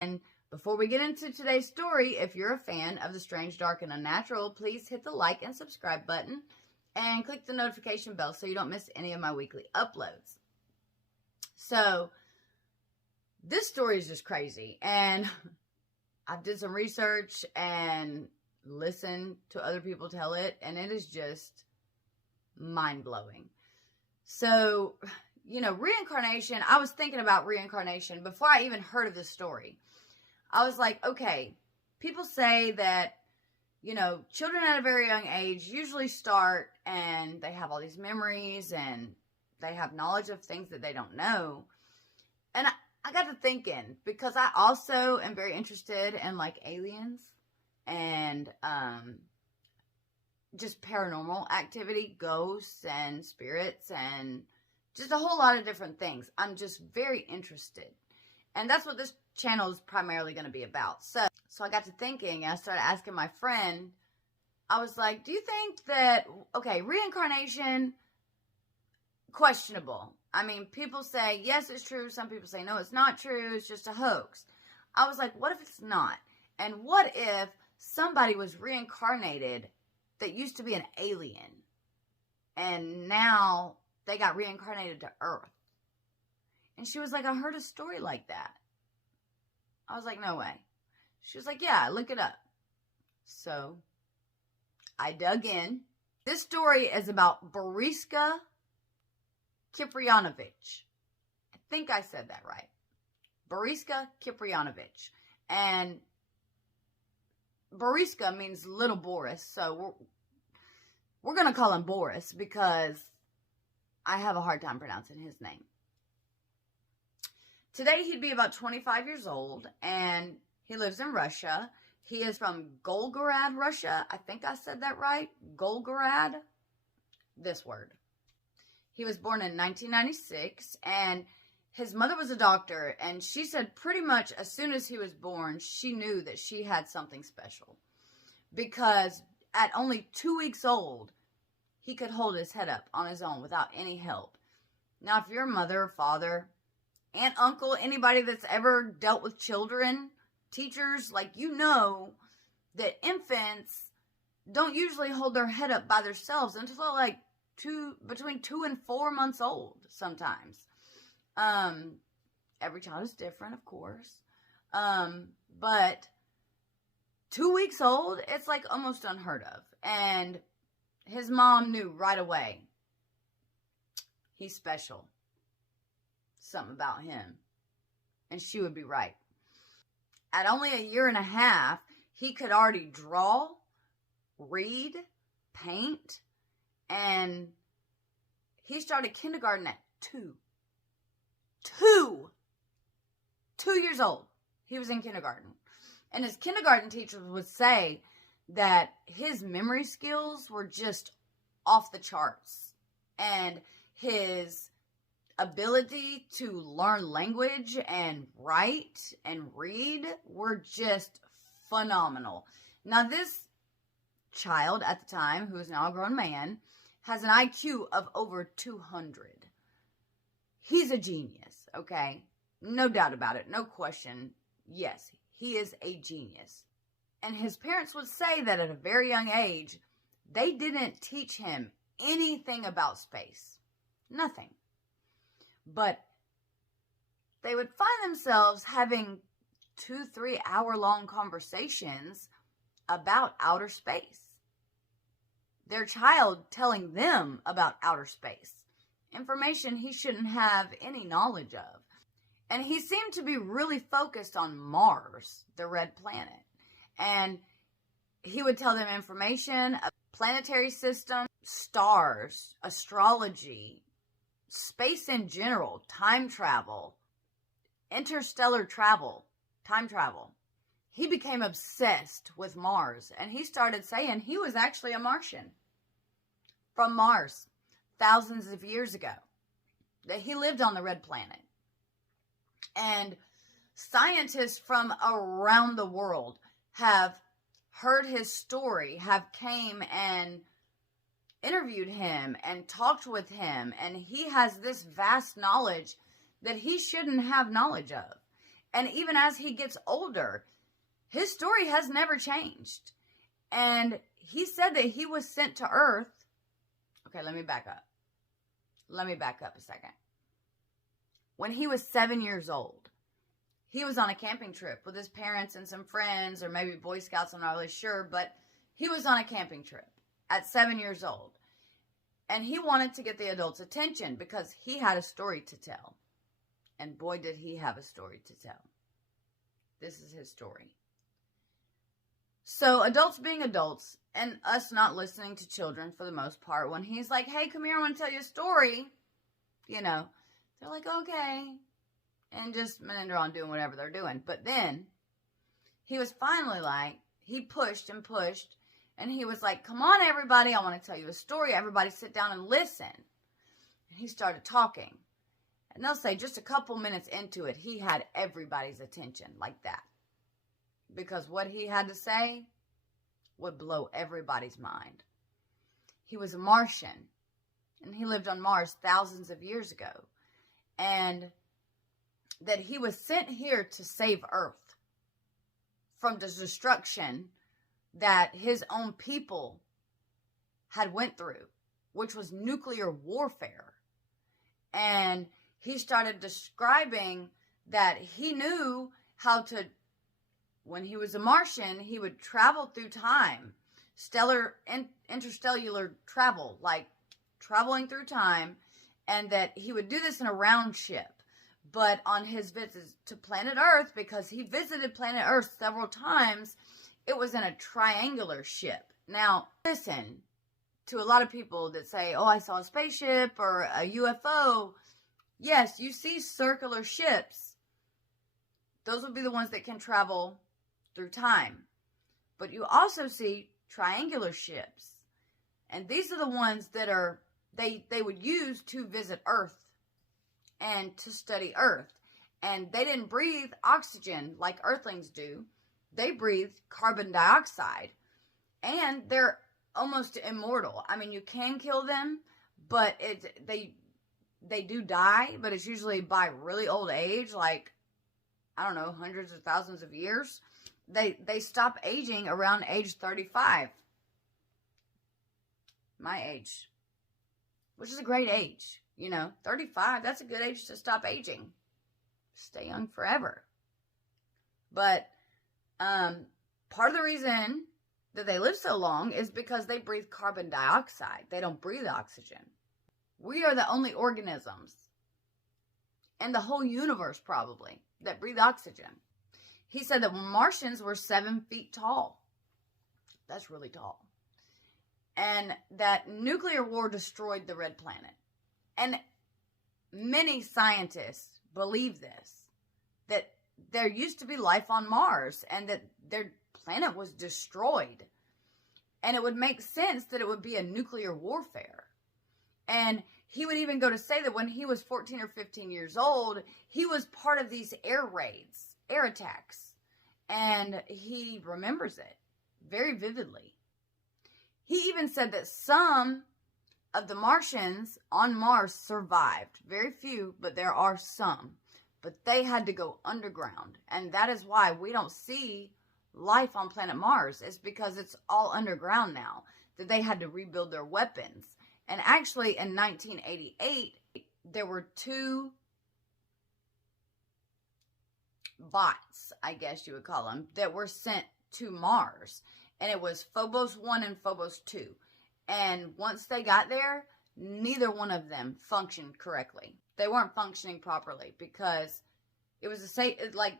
And before we get into today's story, if you're a fan of the strange, dark, and unnatural, please hit the like and subscribe button and click the notification bell so you don't miss any of my weekly uploads. So, this story is just crazy, and I've did some research and listened to other people tell it, and it is just mind-blowing. So, reincarnation, I was thinking about reincarnation before I even heard of this story. I was like, okay, people say that, children at a very young age usually start and they have all these memories and they have knowledge of things that they don't know. And I got to thinking, because I also am very interested in aliens and just paranormal activity, ghosts and spirits and just a whole lot of different things. I'm just very interested. And that's what this channel is primarily going to be about. So I got to thinking, and I started asking my friend, I was like, do you think that, reincarnation, questionable. I mean, people say, yes, it's true. Some people say, no, it's not true. It's just a hoax. I was like, what if it's not? And what if somebody was reincarnated that used to be an alien and now they got reincarnated to Earth? And she was like, I heard a story like that. I was like, no way. She was like, yeah, look it up. So I dug in. This story is about Boriska Kiprianovich. I think I said that right. Boriska Kiprianovich. And Boriska means little Boris, so we're going to call him Boris because I have a hard time pronouncing his name. Today he'd be about 25 years old, and he lives in Russia. He is from Golgorad, Russia. I think I said that right. Golgorad. This word. He was born in 1996, and his mother was a doctor, and she said pretty much as soon as he was born, she knew that she had something special. Because at only 2 weeks old, he could hold his head up on his own without any help. Now, if you're a mother or father, aunt, uncle, anybody that's ever dealt with children, teachers, that infants don't usually hold their head up by themselves until they're between 2 and 4 months old sometimes. Every child is different, of course. But 2 weeks old, it's almost unheard of. And his mom knew right away. He's special. Something about him. And she would be right. At only 1.5 years, he could already draw, read, paint, and he started kindergarten at 2. 2 years old. He was in kindergarten. And his kindergarten teacher would say that his memory skills were just off the charts. And his ability to learn language and write and read were just phenomenal. Now, this child at the time, who is now a grown man, has an IQ of over 200. He's a genius, okay? No doubt about it. No question. Yes, he is a genius. And his parents would say that at a very young age, they didn't teach him anything about space. Nothing. But they would find themselves having 2-3 hour-long conversations about outer space. Their child telling them about outer space. Information he shouldn't have any knowledge of. And he seemed to be really focused on Mars, the red planet. And he would tell them information, a planetary system, stars, astrology, space in general, time travel, interstellar travel, time travel. He became obsessed with Mars, and he started saying he was actually a Martian from Mars thousands of years ago, that he lived on the red planet. And scientists from around the world have heard his story, have came and interviewed him and talked with him, and he has this vast knowledge that he shouldn't have knowledge of. And even as he gets older, his story has never changed. And he said that he was sent to Earth. Okay, let me back up. Let me back up a second. When he was 7 years old, he was on a camping trip with his parents and some friends, or maybe Boy Scouts, I'm not really sure, but he was on a camping trip at 7 years old. And he wanted to get the adults' attention because he had a story to tell. And boy, did he have a story to tell. This is his story. So adults being adults, and us not listening to children for the most part, when he's like, hey, come here, I want to tell you a story, you know, they're like, okay, and just meander on doing whatever they're doing. But then he was finally like, he pushed and pushed, and he was like, come on, everybody, I want to tell you a story. Everybody sit down and listen. And he started talking. And they'll say just a couple minutes into it, he had everybody's attention like that. Because what he had to say would blow everybody's mind. He was a Martian, and he lived on Mars thousands of years ago. And that he was sent here to save Earth from the destruction that his own people had went through, which was nuclear warfare. And he started describing that he knew how to, when he was a Martian, he would travel through time, interstellar travel, like traveling through time, and that he would do this in a round ship. But on his visits to planet Earth, because he visited planet Earth several times, it was in a triangular ship. Now, listen to a lot of people that say, oh, I saw a spaceship or a UFO. Yes, you see circular ships. Those would be the ones that can travel through time. But you also see triangular ships. And these are the ones that are they would use to visit Earth and to study Earth. And they didn't breathe oxygen like Earthlings do. They breathed carbon dioxide. And they're almost immortal. I mean, you can kill them, but they do die, but it's usually by really old age, like, I don't know, hundreds of thousands of years. They stop aging around age 35. My age. Which is a great age. You know, 35, that's a good age to stop aging. Stay young forever. But part of the reason that they live so long is because they breathe carbon dioxide. They don't breathe oxygen. We are the only organisms in the whole universe, probably, that breathe oxygen. He said that Martians were 7 feet tall. That's really tall. And that nuclear war destroyed the red planet. And many scientists believe this, that there used to be life on Mars and that their planet was destroyed. And it would make sense that it would be a nuclear warfare. And he would even go to say that when he was 14 or 15 years old, he was part of these air raids, air attacks. And he remembers it very vividly. He even said that some of the Martians on Mars survived. Very few, but there are some. But they had to go underground. And that is why we don't see life on planet Mars. It's because it's all underground now. That they had to rebuild their weapons. And actually, in 1988, there were 2 bots, I guess you would call them, that were sent to Mars. And it was Phobos 1 and Phobos 2. And once they got there, neither one of them functioned correctly. They weren't functioning properly because it was like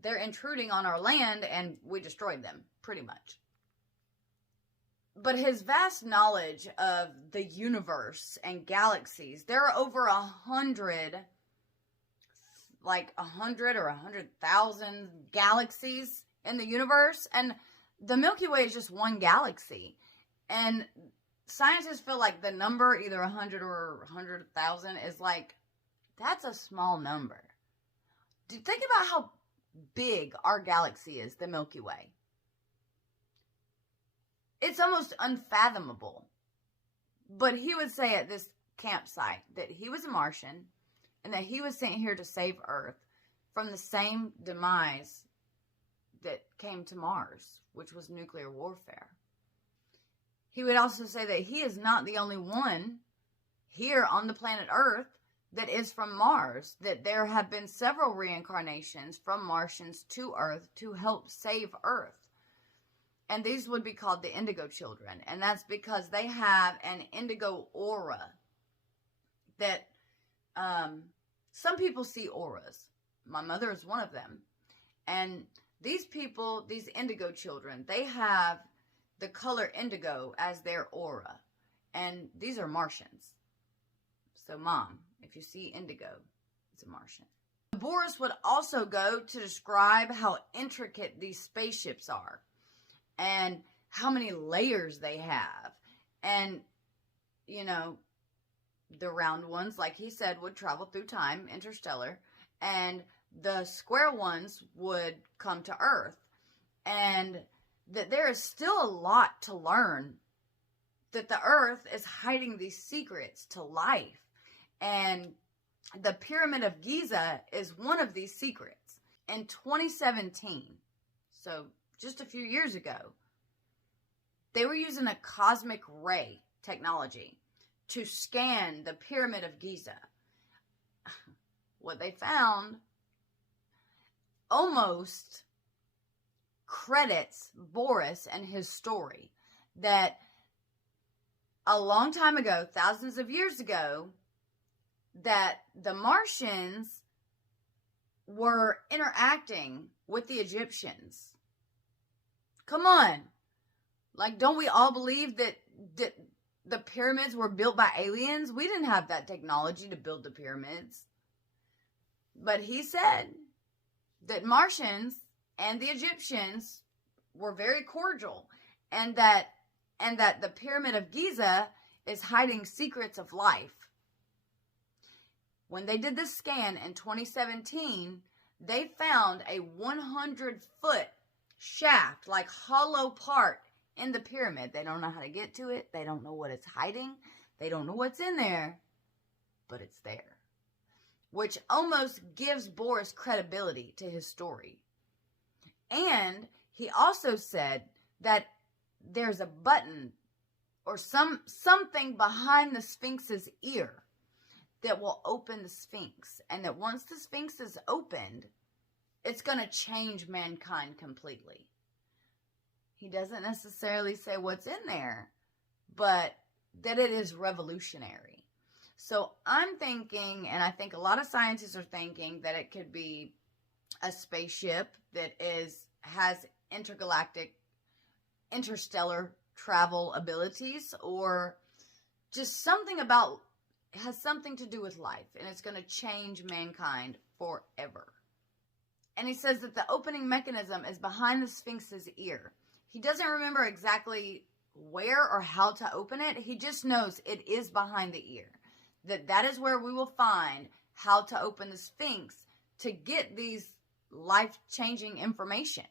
they're intruding on our land and we destroyed them, pretty much. But his vast knowledge of the universe and galaxies, there are over 100, like 100 or 100,000 galaxies in the universe. And the Milky Way is just one galaxy. And scientists feel like the number, either 100 or 100,000, is like, that's a small number. Think about how big our galaxy is, the Milky Way. It's almost unfathomable. But he would say at this campsite that he was a Martian and that he was sent here to save Earth from the same demise that came to Mars, which was nuclear warfare. He would also say that he is not the only one here on the planet Earth that is from Mars, that there have been several reincarnations from Martians to Earth to help save Earth. And these would be called the indigo children. And that's because they have an indigo aura that some people see auras. My mother is one of them. And these people, these indigo children, they have the color indigo as their aura. And these are Martians. So, Mom, if you see indigo, it's a Martian. Boris would also go to describe how intricate these spaceships are and how many layers they have. And, you know, the round ones, like he said, would travel through time, interstellar, and the square ones would come to Earth. And that there is still a lot to learn, that the Earth is hiding these secrets to life. And the Pyramid of Giza is one of these secrets. In 2017, so just a few years ago, they were using a cosmic ray technology to scan the Pyramid of Giza. What they found almost credits Boris and his story, that a long time ago, thousands of years ago, that the Martians were interacting with the Egyptians. Come on. Like, don't we all believe that the pyramids were built by aliens? We didn't have that technology to build the pyramids. But he said that Martians and the Egyptians were very cordial, and that the Pyramid of Giza is hiding secrets of life. When they did this scan in 2017, they found a 100-foot shaft, like hollow part in the pyramid. They don't know how to get to it. They don't know what it's hiding. They don't know what's in there, but it's there, which almost gives Boris credibility to his story. And he also said that there's a button or something behind the Sphinx's ear that will open the Sphinx. And that once the Sphinx is opened, it's going to change mankind completely. He doesn't necessarily say what's in there, but that it is revolutionary. So I'm thinking, and I think a lot of scientists are thinking, that it could be a spaceship that has interstellar travel abilities, or just something has something to do with life, and it's going to change mankind forever. And he says that the opening mechanism is behind the Sphinx's ear. He doesn't remember exactly where or how to open it. He just knows it is behind the ear. That is where we will find how to open the Sphinx to get these life-changing information.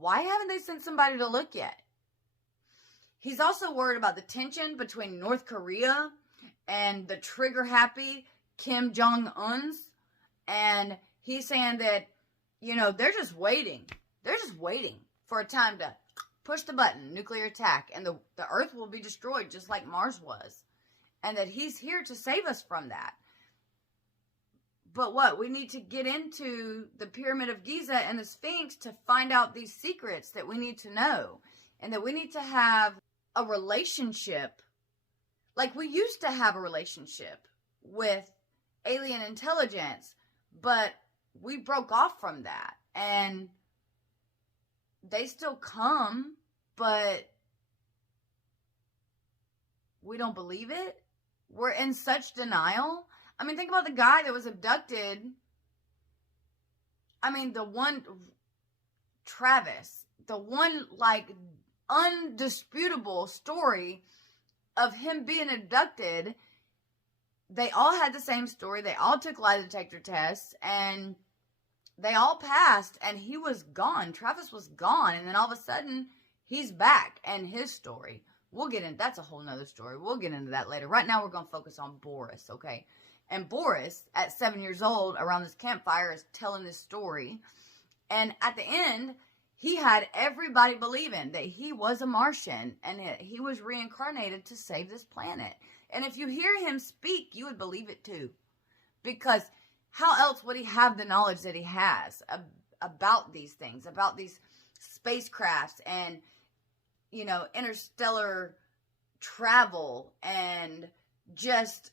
Why haven't they sent somebody to look yet? He's also worried about the tension between North Korea and the trigger-happy Kim Jong-uns. And he's saying that, you know, they're just waiting. They're just waiting for a time to push the button, nuclear attack, and the Earth will be destroyed just like Mars was. And that he's here to save us from that. But what? We need to get into the Pyramid of Giza and the Sphinx to find out these secrets that we need to know. And that we need to have a relationship, like we used to have a relationship with alien intelligence, but we broke off from that. And they still come, but we don't believe it. We're in such denial. I mean, think about the guy that was abducted. I mean, the one, Travis, the one, like, undisputable story of him being abducted. They all had the same story. They all took lie detector tests, and they all passed, and he was gone. Travis was gone, and then all of a sudden, he's back, and his story. We'll get into, that's a whole nother story. We'll get into that later. Right now, we're going to focus on Boris, okay? And Boris, at 7 years old, around this campfire, is telling this story. And at the end, he had everybody believing that he was a Martian and he was reincarnated to save this planet. And if you hear him speak, you would believe it too. Because how else would he have the knowledge that he has about these things, about these spacecrafts and, you know, interstellar travel and just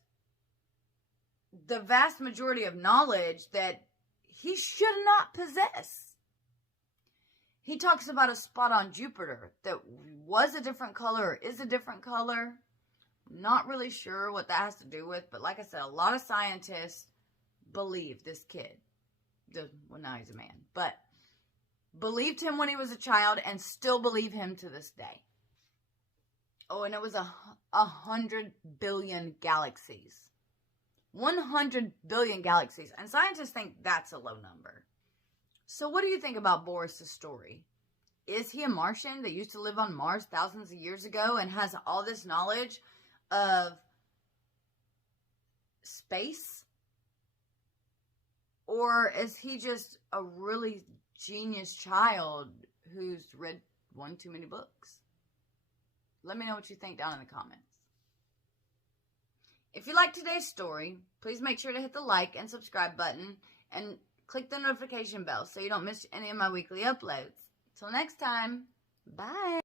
the vast majority of knowledge that he should not possess. He talks about a spot on Jupiter that was a different color or is a different color. Not really sure what that has to do with, but like I said, a lot of scientists believe this kid. Well, now he's a man, but believed him when he was a child and still believe him to this day. Oh, and it was 100 billion galaxies. 100 billion galaxies. And scientists think that's a low number. So what do you think about Boris's story? Is he a Martian that used to live on Mars thousands of years ago and has all this knowledge of space? Or is he just a really genius child who's read one too many books? Let me know what you think down in the comments. If you liked today's story, please make sure to hit the like and subscribe button and click the notification bell so you don't miss any of my weekly uploads. Till next time, bye.